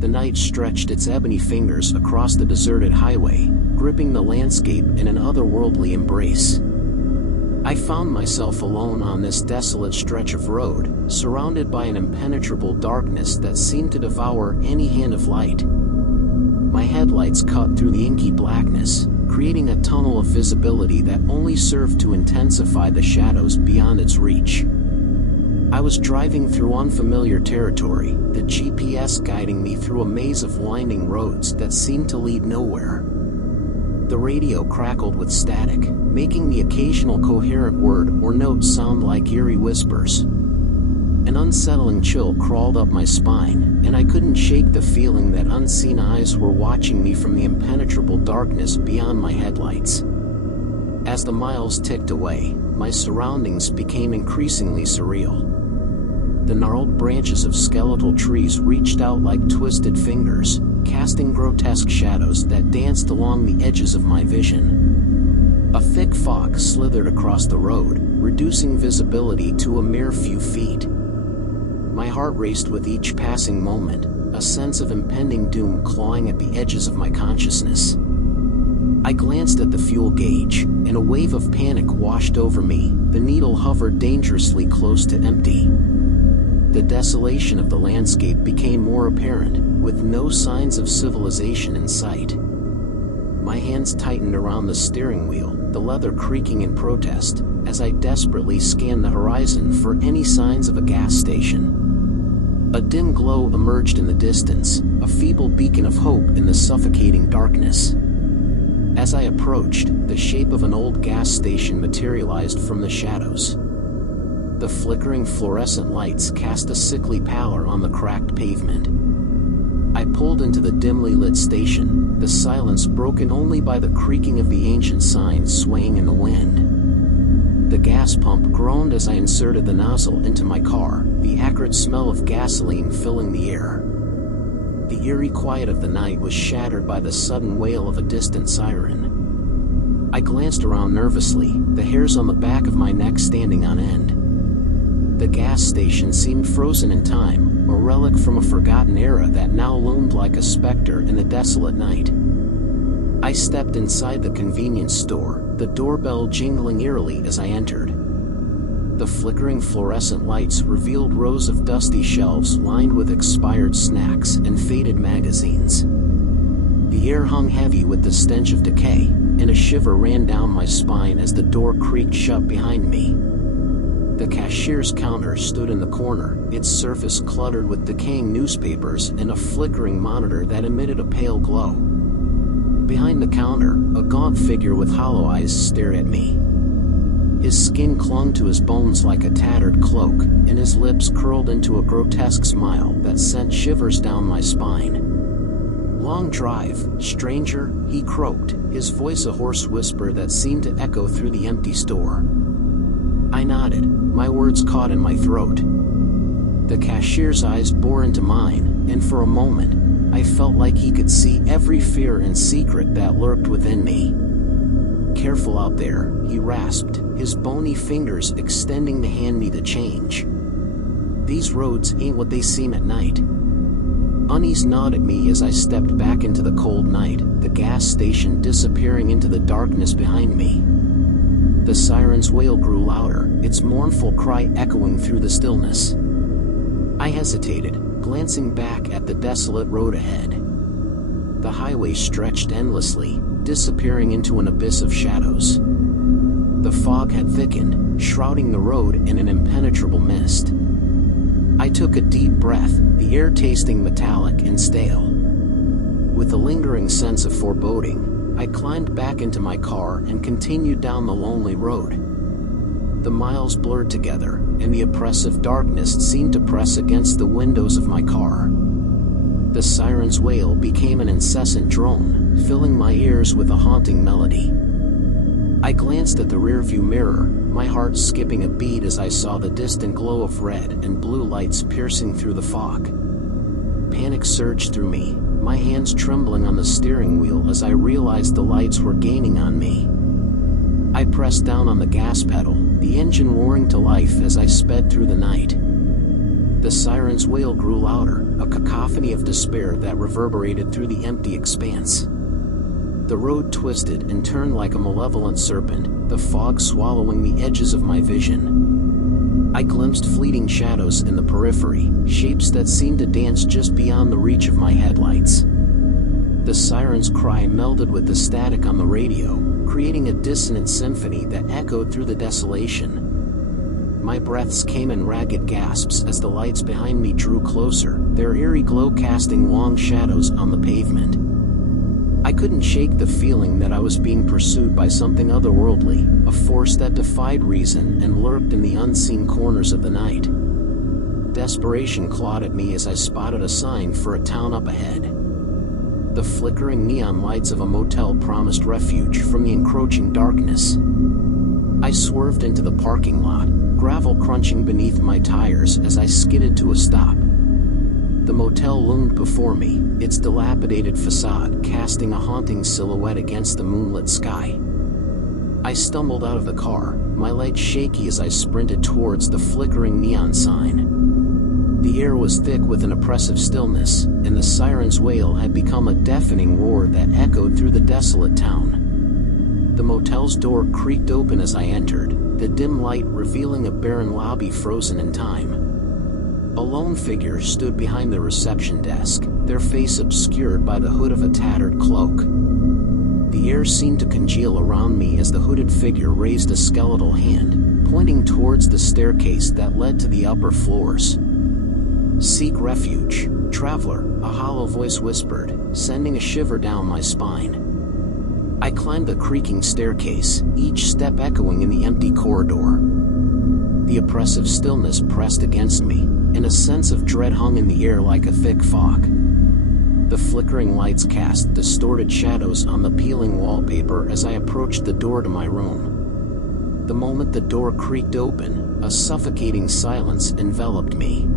the night stretched its ebony fingers across the deserted highway, gripping the landscape in an otherworldly embrace. I found myself alone on this desolate stretch of road, surrounded by an impenetrable darkness that seemed to devour any hint of light. My headlights cut through the inky blackness, creating a tunnel of visibility that only served to intensify the shadows beyond its reach. I was driving through unfamiliar territory, the GPS guiding me through a maze of winding roads that seemed to lead nowhere. The radio crackled with static, making the occasional coherent word or note sound like eerie whispers. An unsettling chill crawled up my spine, and I couldn't shake the feeling that unseen eyes were watching me from the impenetrable darkness beyond my headlights. As the miles ticked away, my surroundings became increasingly surreal. The gnarled branches of skeletal trees reached out like twisted fingers, casting grotesque shadows that danced along the edges of my vision. A thick fog slithered across the road, reducing visibility to a mere few feet. My heart raced with each passing moment, a sense of impending doom clawing at the edges of my consciousness. I glanced at the fuel gauge, and a wave of panic washed over me. The needle hovered dangerously close to empty. The desolation of the landscape became more apparent, with no signs of civilization in sight. My hands tightened around the steering wheel, the leather creaking in protest, as I desperately scanned the horizon for any signs of a gas station. A dim glow emerged in the distance, a feeble beacon of hope in the suffocating darkness. As I approached, the shape of an old gas station materialized from the shadows. The flickering fluorescent lights cast a sickly pallor on the cracked pavement. I pulled into the dimly lit station, the silence broken only by the creaking of the ancient signs swaying in the wind. The gas pump groaned as I inserted the nozzle into my car, the acrid smell of gasoline filling the air. The eerie quiet of the night was shattered by the sudden wail of a distant siren. I glanced around nervously, the hairs on the back of my neck standing on end. The gas station seemed frozen in time, a relic from a forgotten era that now loomed like a specter in the desolate night. I stepped inside the convenience store, the doorbell jingling eerily as I entered. The flickering fluorescent lights revealed rows of dusty shelves lined with expired snacks and faded magazines. The air hung heavy with the stench of decay, and a shiver ran down my spine as the door creaked shut behind me. The cashier's counter stood in the corner, its surface cluttered with decaying newspapers and a flickering monitor that emitted a pale glow. Behind the counter, a gaunt figure with hollow eyes stared at me. His skin clung to his bones like a tattered cloak, and his lips curled into a grotesque smile that sent shivers down my spine. "Long drive, stranger," he croaked, his voice a hoarse whisper that seemed to echo through the empty store. I nodded, my words caught in my throat. The cashier's eyes bore into mine, and for a moment, I felt like he could see every fear and secret that lurked within me. "Careful out there," he rasped, his bony fingers extending to hand me the change. "These roads ain't what they seem at night." Unease gnawed at me as I stepped back into the cold night, the gas station disappearing into the darkness behind me. The siren's wail grew louder, its mournful cry echoing through the stillness. I hesitated, glancing back at the desolate road ahead. The highway stretched endlessly, disappearing into an abyss of shadows. The fog had thickened, shrouding the road in an impenetrable mist. I took a deep breath, the air tasting metallic and stale. With a lingering sense of foreboding, I climbed back into my car and continued down the lonely road. The miles blurred together, and the oppressive darkness seemed to press against the windows of my car. The siren's wail became an incessant drone, filling my ears with a haunting melody. I glanced at the rearview mirror, my heart skipping a beat as I saw the distant glow of red and blue lights piercing through the fog. Panic surged through me, my hands trembling on the steering wheel as I realized the lights were gaining on me. I pressed down on the gas pedal, the engine roaring to life as I sped through the night. The siren's wail grew louder, a cacophony of despair that reverberated through the empty expanse. The road twisted and turned like a malevolent serpent, the fog swallowing the edges of my vision. I glimpsed fleeting shadows in the periphery, shapes that seemed to dance just beyond the reach of my headlights. The siren's cry melded with the static on the radio, creating a dissonant symphony that echoed through the desolation. My breaths came in ragged gasps as the lights behind me drew closer, their eerie glow casting long shadows on the pavement. I couldn't shake the feeling that I was being pursued by something otherworldly, a force that defied reason and lurked in the unseen corners of the night. Desperation clawed at me as I spotted a sign for a town up ahead. The flickering neon lights of a motel promised refuge from the encroaching darkness. I swerved into the parking lot, gravel crunching beneath my tires as I skidded to a stop. The motel loomed before me, its dilapidated facade casting a haunting silhouette against the moonlit sky. I stumbled out of the car, my legs shaky as I sprinted towards the flickering neon sign. The air was thick with an oppressive stillness, and the siren's wail had become a deafening roar that echoed through the desolate town. The motel's door creaked open as I entered, the dim light revealing a barren lobby frozen in time. A lone figure stood behind the reception desk, their face obscured by the hood of a tattered cloak. The air seemed to congeal around me as the hooded figure raised a skeletal hand, pointing towards the staircase that led to the upper floors. "Seek refuge, traveler," a hollow voice whispered, sending a shiver down my spine. I climbed the creaking staircase, each step echoing in the empty corridor. The oppressive stillness pressed against me, and a sense of dread hung in the air like a thick fog. The flickering lights cast distorted shadows on the peeling wallpaper as I approached the door to my room. The moment the door creaked open, a suffocating silence enveloped me.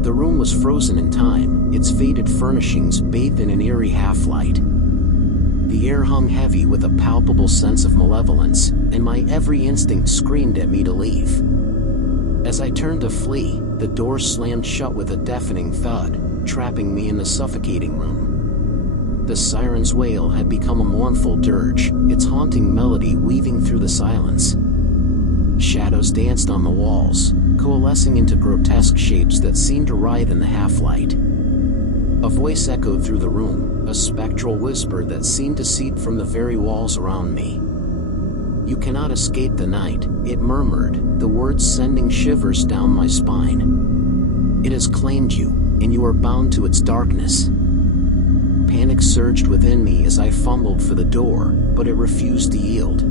The room was frozen in time, its faded furnishings bathed in an eerie half-light. The air hung heavy with a palpable sense of malevolence, and my every instinct screamed at me to leave. As I turned to flee, the door slammed shut with a deafening thud, trapping me in the suffocating room. The siren's wail had become a mournful dirge, its haunting melody weaving through the silence. Shadows danced on the walls, coalescing into grotesque shapes that seemed to writhe in the half-light. A voice echoed through the room, a spectral whisper that seemed to seep from the very walls around me. "You cannot escape the night," it murmured, the words sending shivers down my spine. "It has claimed you, and you are bound to its darkness." Panic surged within me as I fumbled for the door, but it refused to yield.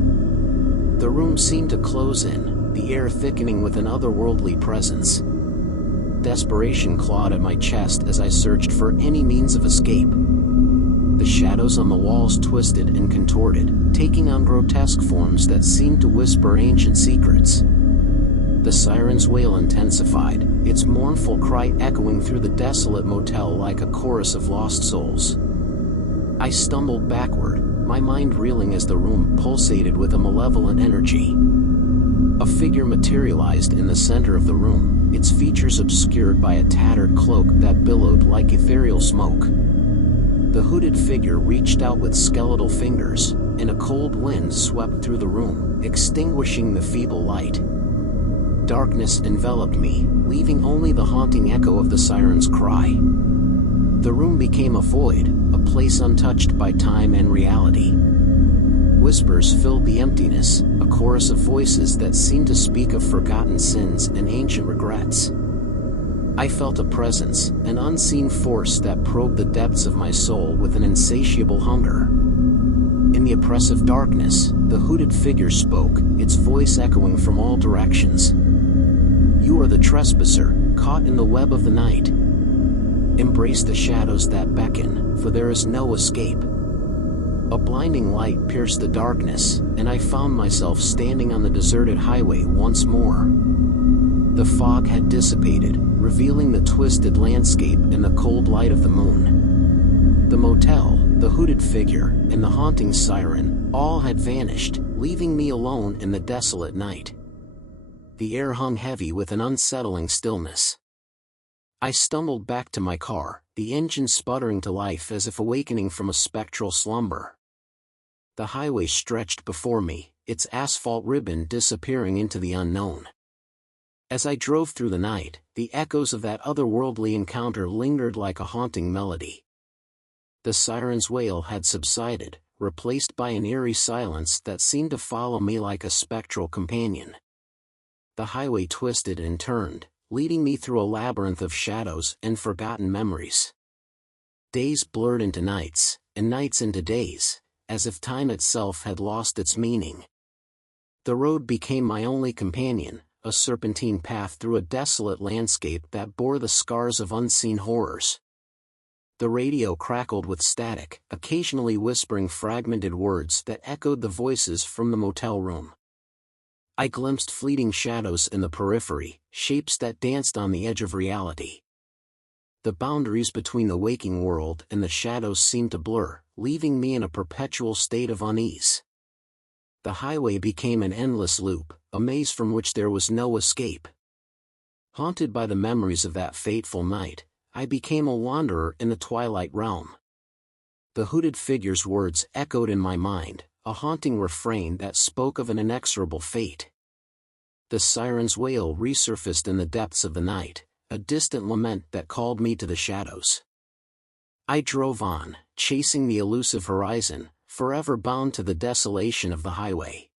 The room seemed to close in, the air thickening with an otherworldly presence. Desperation clawed at my chest as I searched for any means of escape. The shadows on the walls twisted and contorted, taking on grotesque forms that seemed to whisper ancient secrets. The siren's wail intensified, its mournful cry echoing through the desolate motel like a chorus of lost souls. I stumbled backward, my mind reeling as the room pulsated with a malevolent energy. A figure materialized in the center of the room, its features obscured by a tattered cloak that billowed like ethereal smoke. The hooded figure reached out with skeletal fingers, and a cold wind swept through the room, extinguishing the feeble light. Darkness enveloped me, leaving only the haunting echo of the siren's cry. The room became a void, a place untouched by time and reality. Whispers filled the emptiness, a chorus of voices that seemed to speak of forgotten sins and ancient regrets. I felt a presence, an unseen force that probed the depths of my soul with an insatiable hunger. In the oppressive darkness, the hooded figure spoke, its voice echoing from all directions. "You are the trespasser, caught in the web of the night. Embrace the shadows that beckon, for there is no escape." A blinding light pierced the darkness, and I found myself standing on the deserted highway once more. The fog had dissipated, revealing the twisted landscape in the cold light of the moon. The motel, the hooded figure, and the haunting siren, all had vanished, leaving me alone in the desolate night. The air hung heavy with an unsettling stillness. I stumbled back to my car, the engine sputtering to life as if awakening from a spectral slumber. The highway stretched before me, its asphalt ribbon disappearing into the unknown. As I drove through the night, the echoes of that otherworldly encounter lingered like a haunting melody. The siren's wail had subsided, replaced by an eerie silence that seemed to follow me like a spectral companion. The highway twisted and turned, leading me through a labyrinth of shadows and forgotten memories. Days blurred into nights, and nights into days, as if time itself had lost its meaning. The road became my only companion, a serpentine path through a desolate landscape that bore the scars of unseen horrors. The radio crackled with static, occasionally whispering fragmented words that echoed the voices from the motel room. I glimpsed fleeting shadows in the periphery, shapes that danced on the edge of reality. The boundaries between the waking world and the shadows seemed to blur, leaving me in a perpetual state of unease. The highway became an endless loop, a maze from which there was no escape. Haunted by the memories of that fateful night, I became a wanderer in the twilight realm. The hooded figure's words echoed in my mind, a haunting refrain that spoke of an inexorable fate. The siren's wail resurfaced in the depths of the night, a distant lament that called me to the shadows. I drove on, chasing the elusive horizon, forever bound to the desolation of the highway.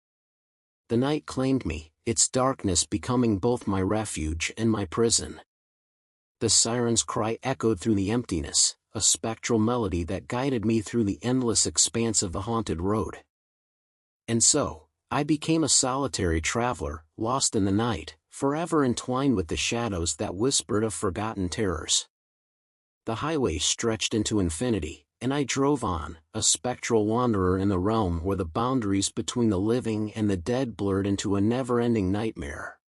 The night claimed me, its darkness becoming both my refuge and my prison. The siren's cry echoed through the emptiness, a spectral melody that guided me through the endless expanse of the haunted road. And so, I became a solitary traveler, lost in the night, forever entwined with the shadows that whispered of forgotten terrors. The highway stretched into infinity, and I drove on, a spectral wanderer in the realm where the boundaries between the living and the dead blurred into a never-ending nightmare.